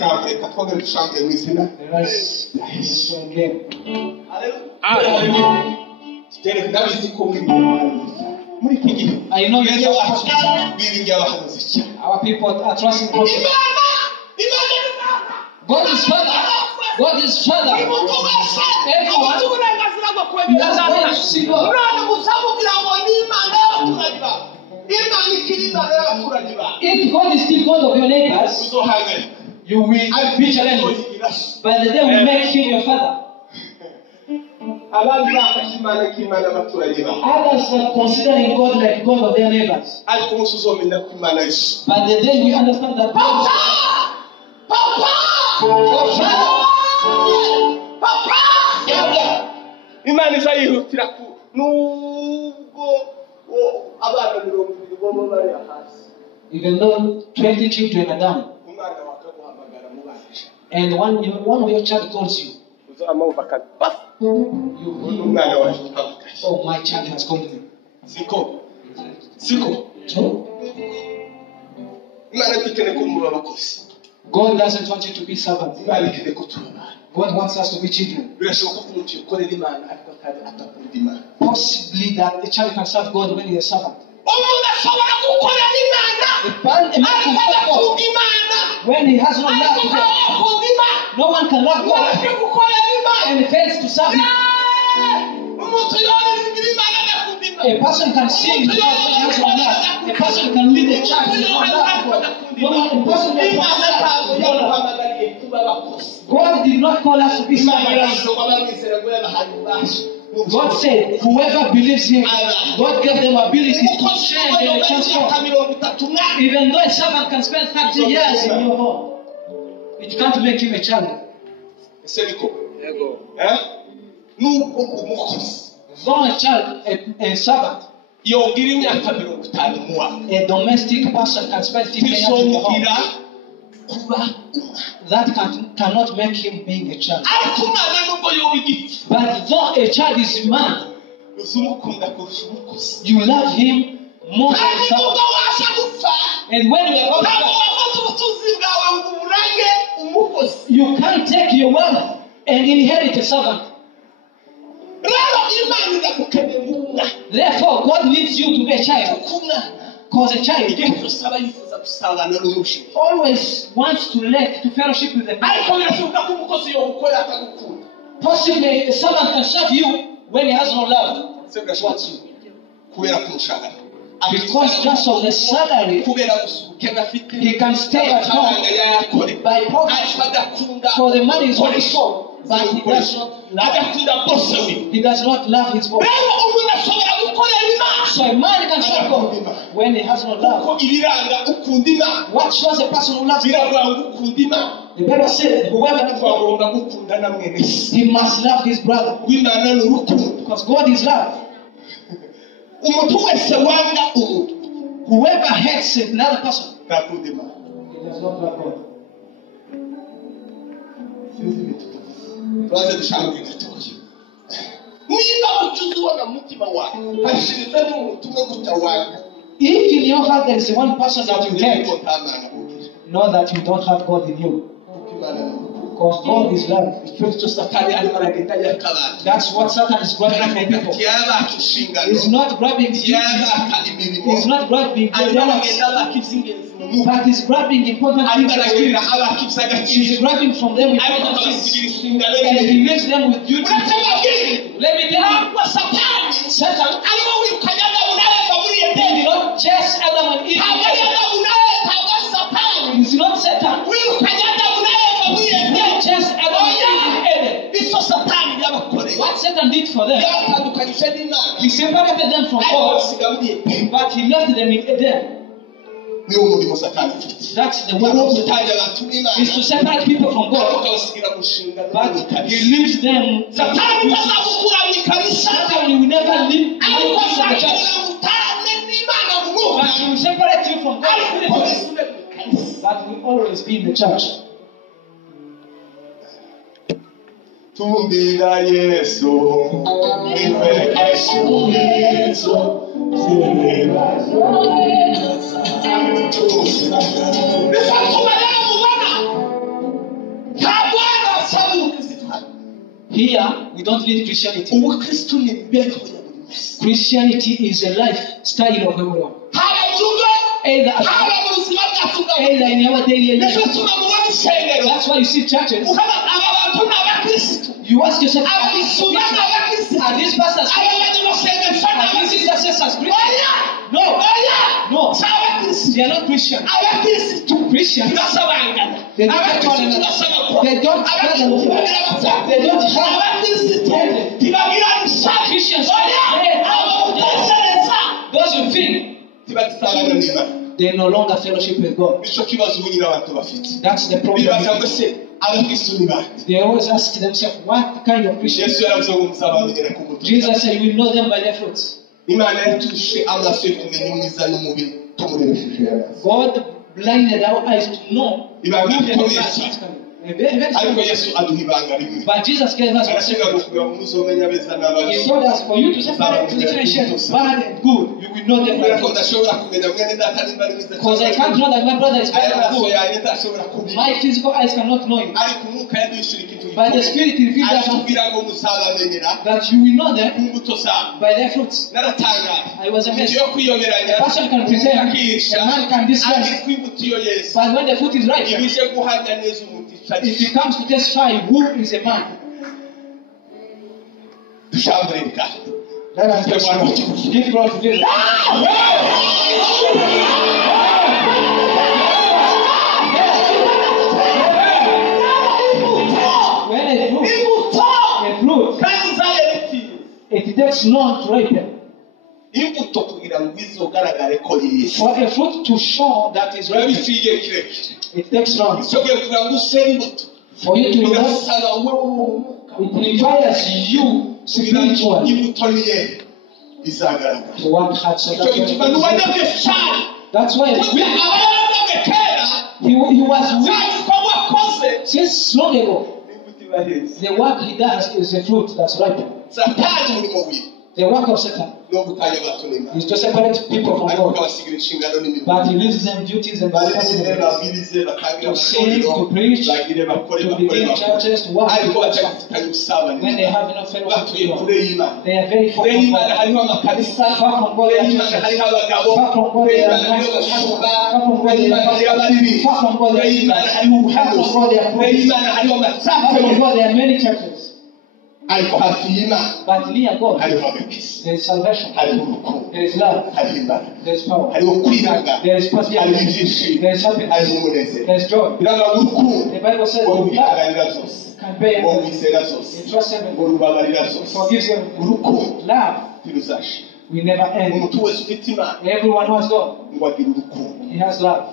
a game. I know our people are trusting prophets. God is Father. God is Father. Everyone is going to see God. If God is still God of your neighbors, you will be challenged. But the day we make Him your Father, others are considering God like God of their neighbors. But the day we understand that God is Even though 20 children are down, and one of your child calls you, oh, my child has called me. Siko. God doesn't want you to be servants. God wants us to be children. Possibly that a child can serve God when he is a servant. When he has no love to God, no one can love God and he fails to serve him. A person can sing because when he has no love. A person can lead a church with no love to God. A person can God did not call us to be servants. God said, whoever believes him, God gave them ability to change and transform. Even though a servant can spend 30 years in your home, it can't make him a child. Though a child, a servant, a domestic person can spend 50 years in the home. That cannot make him being a child. But though a child is a man, you love him more than a servant. And when you are about you can't take your wealth and inherit a servant. Therefore, God needs you to be a child. Because a child always wants to fellowship with the people. Possibly a servant can serve you when he has no love towards you. Because just of the salary, he can stay at home by promise. For the money is what he saw. But he does not love his boss. So a man can serve God when he has no love. What shows a person who loves God? The Bible says, whoever loves God, he must love his brother. Because God is love. Whoever hates another person, he does not love God. If in your heart there is one person that you hate, know that you don't have God in you. Because God is love. That's what Satan is grabbing from people. He's not grabbing duties. He's not grabbing but he's grabbing important things. He's grabbing from them with important things. And he makes them with duties. Let me tell you, Satan did not chase Adam and Eve. He's not Satan. What Satan did for them, he separated them from God, but he left them in Eden. That's the work of Satan, is to separate people from God, but he leaves them. Satan will never leave the church, but he will separate you from God, but will always be in the church. Tumbira Yesu, Here, we don't need Christianity. Christianity is a lifestyle of everyone. Either in our daily life. That's why you see churches. You ask yourself, are these pastors Christians? Are these intercessors Christians? No. They are not Christians. Christians, they don't have Christians. Those who think they no longer fellowship with God. That's the problem. They always ask themselves, what kind of Christians? Jesus said, you will know them by their fruits. God blinded our eyes to know. But Jesus gave us a secret. He told us for you to separate, to differentiate bad and good. You will know the right. Because I can't know that my brother is bad and good. My physical eyes cannot know him. But the Spirit revealed that you will know them by their fruits. I was amazed. A person can pretend, a man can disguise. But when the fruit is right, if he comes to testify who is a man, let us give God to Jesus. When a fruit, it takes long to ripen. For a fruit to show that is ripe, it takes long. For you to know, it requires you spiritually to work hard. So that's why he was weak since long ago. The work he does is a fruit that's ripe. The work of Satan is to separate people from God. But he leaves them duties and responsibilities to sing, to preach, to begin churches, to work with God. When they have no fellowship with God, they are very far from God. Far from God, they are churches. Far from God, they are nice. Far from God, they are pastors. Far from God, they are singers. Far from God, they are priests. Far from God, there are many churches. But near God, there is salvation, there is love, there is power, there is prosperity, there is happiness, there is joy. The Bible says love can bear everything. It trusts everything. It forgives everything. Love will never end. Everyone who has God, he has love.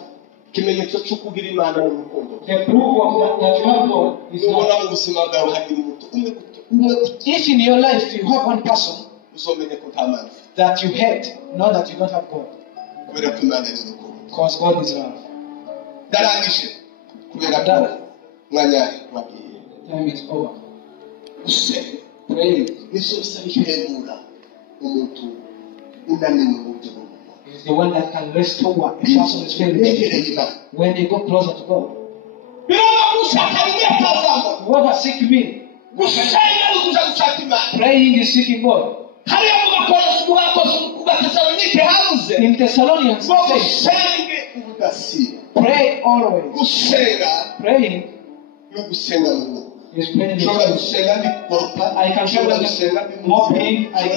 The proof of that you have God is love. If in your life you have one person that you hate, know that you don't have God. Because God is love. Time is over. Pray is the one that can restore a person's faith when they go closer to God. Whoever seek me, praying is seeking God. In Thessalonians, pray always. Praying is praying. I can pray when mopping, I can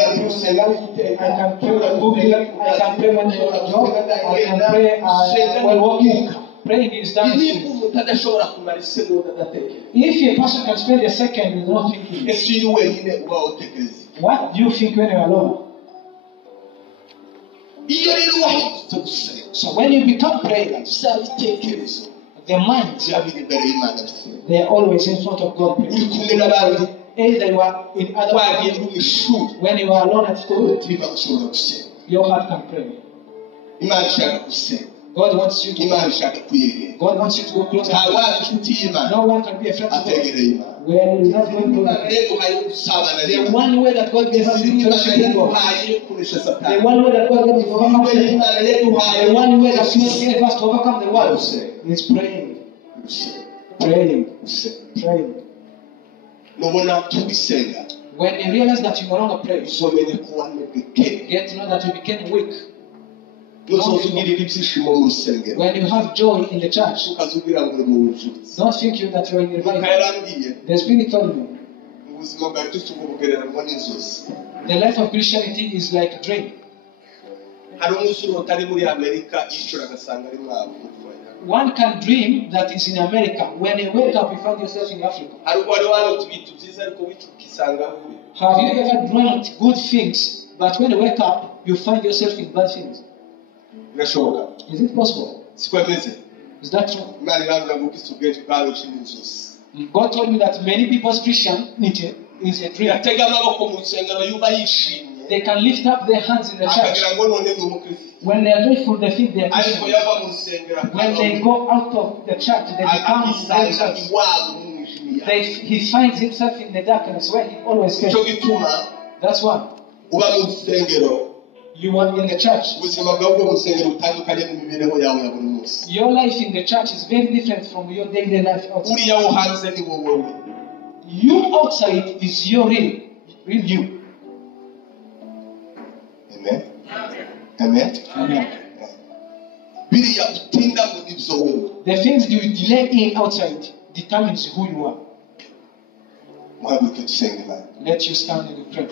pray when cooking, I can pray when job, I can pray when walking. Praying is done. If a person can spend a second without thinking, what do you think when you are alone? So when you become prayers, the minds, they are always in front of God. Either you are in other ways, when you are alone at school, your heart can pray. God wants you to pray. God wants you to go closer to God. No one can be a friend of God when you are not going closer. The one way that God gives us to fellowship with God, the one way that God gives us to overcome Satan, the one way that God gives us to overcome the world is praying. Praying. Praying. When you realize that you no longer pray, get to know that you became weak. When you have joy in the church, don't think that you are in revival. The Spirit told me the life of Christianity is like a dream. One can dream that is in America. When you wake up, you find yourself in Africa. Have you ever dreamt good things, but when you wake up, you find yourself in bad things? Is it possible? Is that true? God told me that many people's Christianity is a dream. they can lift up their hands in the church. When they are joyful, they think they are Christians. When they go out of the church, they become themselves. He finds himself in the darkness where he always gets. That's why. You are in the church. Your life in the church is very different from your daily life outside. You outside is your real you. Amen. Amen. Amen. The things you delay in outside determines who you are. Let you stand and pray.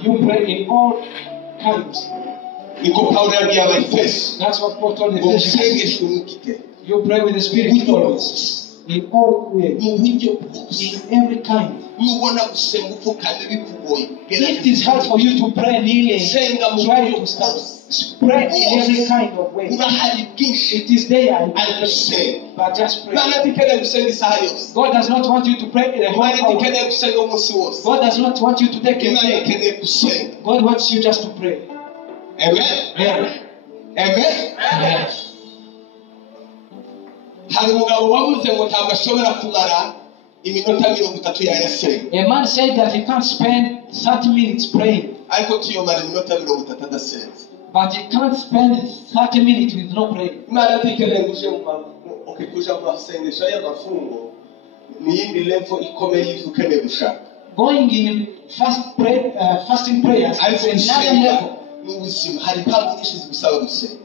You pray in all kinds. That's what Paul told the Ephesians. You pray with the Spirit always. In all ways. In every kind. If it is hard for you to pray kneeling, try to stand. Pray in every kind of way. It is there, but just pray. God does not want you to pray in the whole hour. God does not want you to take a day. God wants you just to pray. Amen. Amen. Amen. Amen. A man said that he can't spend 30 minutes praying. But he can't spend 30 minutes with no praying. Going in fasting prayers is another level.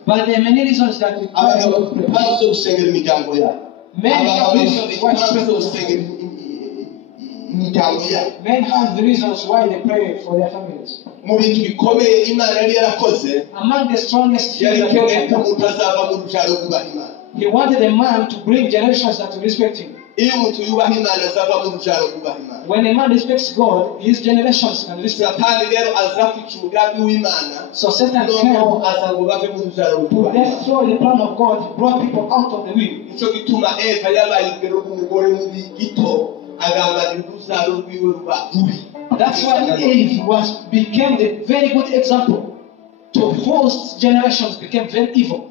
But there are many reasons that we pray. Men have reasons why they pray for their families. Among the strongest things that he wanted a man to bring generations that respect him. When a man respects God, his generations can respect him. So Satan came to destroy the plan of God, brought people out of the will. That's why Eve became the very good example. To host generations became very evil.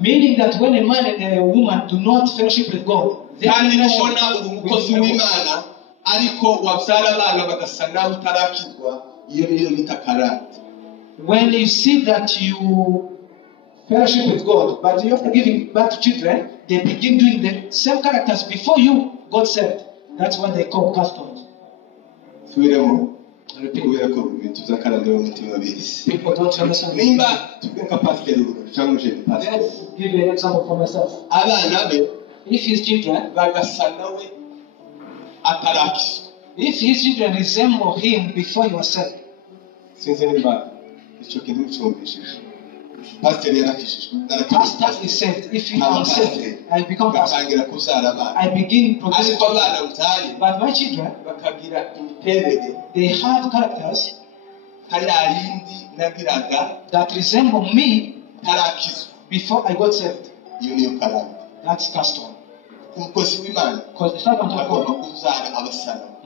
Meaning that when a man and a woman do not fellowship with God, when you see that you fellowship with God, but you are giving birth to children, they begin doing the same characters before you God said. That's what they call customs. People don't understand. Let's give you an example for myself. If his children resemble him before he was saved. Pastor is saved. If you are saved, I become pastor. I begin progressing. But my children, they have characters that resemble me before I got saved. That's custom. Because the servant of God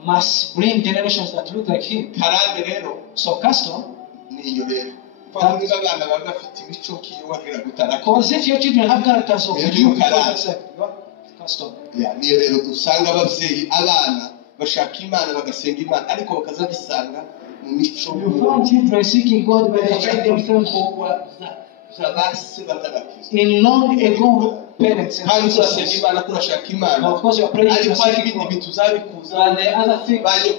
must bring generations that look like him. So custom. Because if your children have characters of you, custom. You found children seeking God by they find themselves in long ago parents. Of course, you are praying to seeking God. And the other thing that your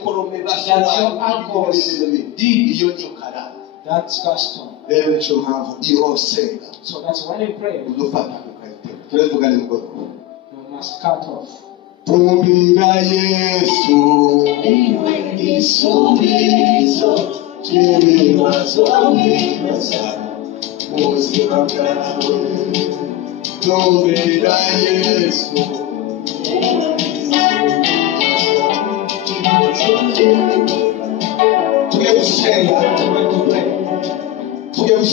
uncles did. That's custom. So that's when you pray. You must cut off.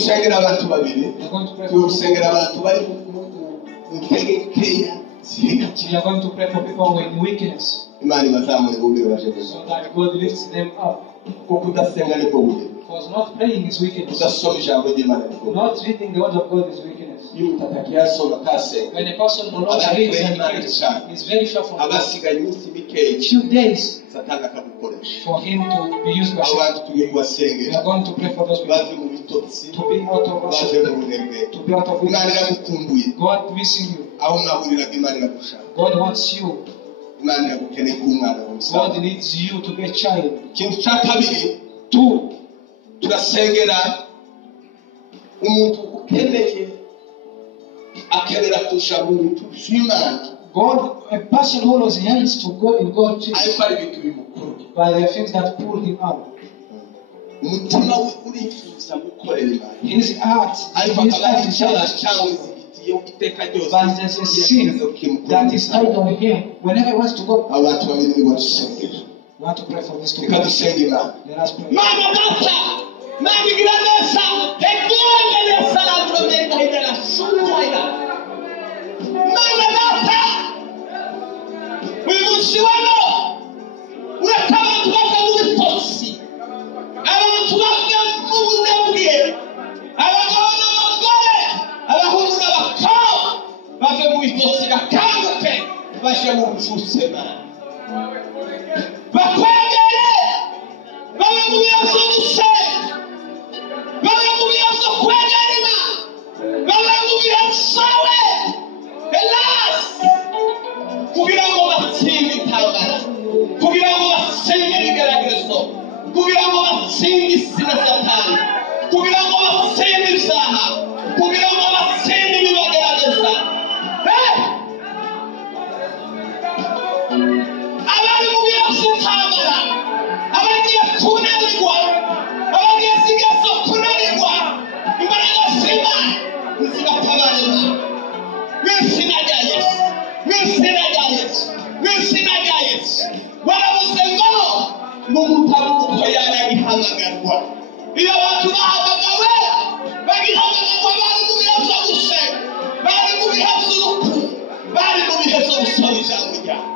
gusengera abantu babiri. We are going to pray Tugiye for gusengera abantu bari mu ntege nkeya zihika. We are going to pray for people in weakness, Imana ibazamure bumwe baje so that God lifts them up. kuko kudasenga niko buri. Because not praying is weakness. Kudasoma ijambo ry'Imana niko buri. Not reading the word of God is weakness. Iyo utatakiye asoma kasenga. When a person no longer reads and prays, he's very far from God. Abasigaye iminsi mikeya. Few days Satani akamukoresha. for him to be used by Abantu Satan. tugiye We kubasengera. are going to pray for those people Bave mu bitotsi. to be out of Bave us, mu bunebwe. to be out of Imana weakness. iragukumbuye. God missing you. Aho mwahuriraga Imana iragushaka. God wants you. Imana iragukeneye nk'umwana God w'umusaza. needs you to be a child. Ikintu cya kabiri, Two, turasengera umuntu ukeneye akenera kurusha mu bintu by'Imana. God, a person who always yearns to go in God's things, Ariko ari ibintu bimukuru. but there are things that pull him out. Umutima we urifuza gukorera Imana. His heart, Ariko his akaba life ari is icyaha lost. cyangwa izigitiye iteka ryose. But there's a sin that is tied on him. Whenever he wants to go, Abantu babiri ni badusengera. we want to pray for this two. Reka dusenge Imana. Let us pray. Mama data, mama igranesa, hekuwe nesa la tromeka hidela suwaida. Mama data, wimusi wano, urekaba tuwaka mwitosi. Abantu bafite mu bunebwe, abagabo n'abagore, abahungu n'abakobwa, bave mu bitosi bakanguke, baje mu busema. Bakwegere, babe mu bibazo gusenga, babe mu bibazo kwegerana, babe mu bibazo Elas, kugira ngo batsinde intambara, kugira ngo batsinde ibigeragezo, kugira ngo batsinde isi na Satani, kugira ngo batsinde ibyaha, kugira ngo batsinde ibibagerageza. Abari mu bihe by'intambara, abagiye kunanirwa, abagiye sigaso kunanirwa, imbaraga z'Imana zibatabarira. Mw'izina rya Yesu, mw'izina rya Yesu, mw'izina rya Yesu. Baravuze ngo n'umutabo uko yaragihamagarwa. Iyo abantu bahamagawe, bagihamagarwa bari mu bihe byo gusenga, bari mu bihe by'urupfu, bari mu bihe byo gusoma ijambo ryawe.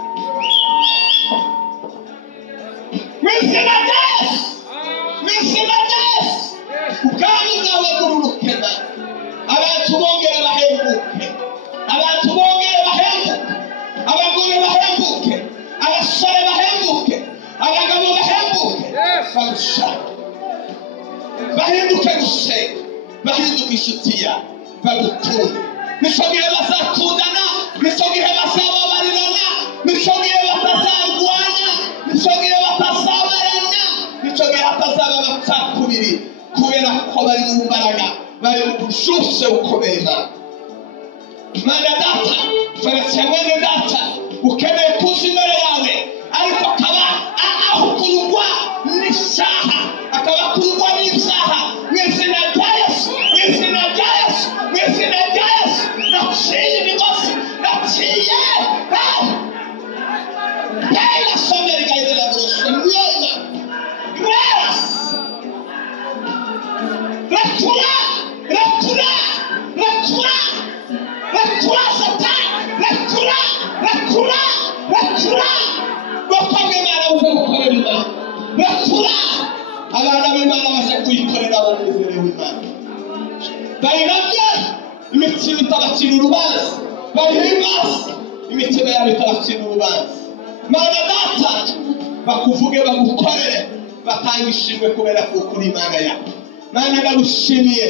Mw'izina rya Yesu, mw'izina rya Yesu, ubwami bwawe bururukena, abantu bongere bahembuke. Abantu bongere bahembuke, abagore bahembuke, abasore bahembuke, abagabo bahembuke, bagushaka, bahinduke gusenga, bahinduke inshuti yawe, bagukunde. Nico gihe bazakundana, nico gihe bazababarirana, nico gihe batazarwana, nico gihe batazabarana, nico gihe hatazaba amacakubiri, kubera ko bari mu mbaraga, bari mu bushushe bukomeye Imana. Mana data, turetse mwene data, ukeneye kuza imbere yawe, ariko akaba akurwa n'icyaha, akaba akurwa n'ibyaha. Mw'izina rya Yesu, mw'izina rya Yesu, mw'izina rya Yesu, naciye imigozi, naciye la someriga della grossa nuova grace. Recula Satan, recula. Bakome Imana uko gukorera Imana. Recula. Abana b'Imana baje kuyikorera abamizere w'Imana. Bayiramye imitima itabacira urubanza. Bayihimbaza imitima yabo itabacira urubanza. Mana data, bakuvuge bagukorere, batanga ishimwe kubera ko uri Imana yawe. Mana ndagushimiye,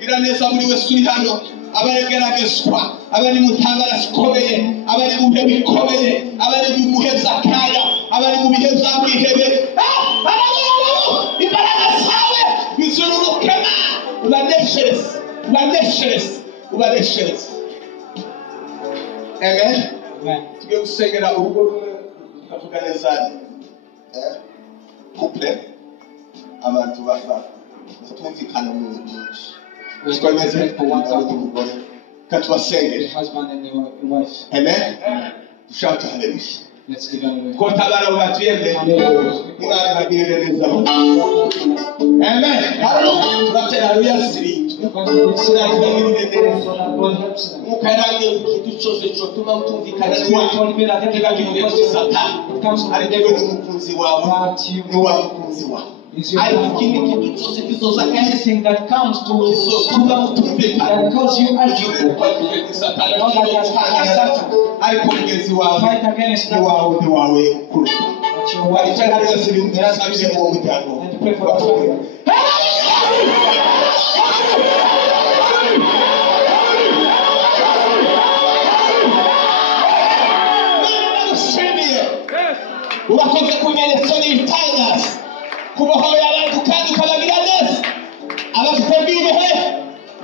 gira neza buri wese uri hano, abageragezwa, abari mu ntambara zikomeye, abari mu bihe bikomeye, abari mu bihe by'akaga, abari mu bihe by'ubwihebe. Imbaraga zawe nizururukena, ubaneshereze. Amen. Tugiye gusengera urugo rumwe, tukavuga neza couple, abantu batumvikana mu bintu byinshi. Twemeze umugore katubasengere. Husband and wife. Amen. Dushaka haleluya. Let's give them Ko tabara batuyende. Imana bagirire neza. Amen. Haleluya. Haleluya. mukarange ikintu cyose cyotuma mutumvikana ariko n'umukunzi wawe n'uwamukunzi wawe anything that comes to cause you argue, fight against that. And pray for us. Ubakoze kumenyetso n'ibitangaza kubohora abantu kandi ukabagira neza abafite bibehe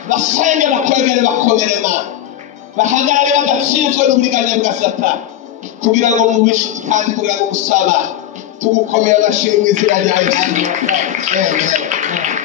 basenge bakwegere bakomerema bahagarare badatsinzwe n'uburiganya bwa Satani kugira ngo mubishuti kandi kugira ngo gusaba tugukomera amashimwe izina rya Yesu. Amen.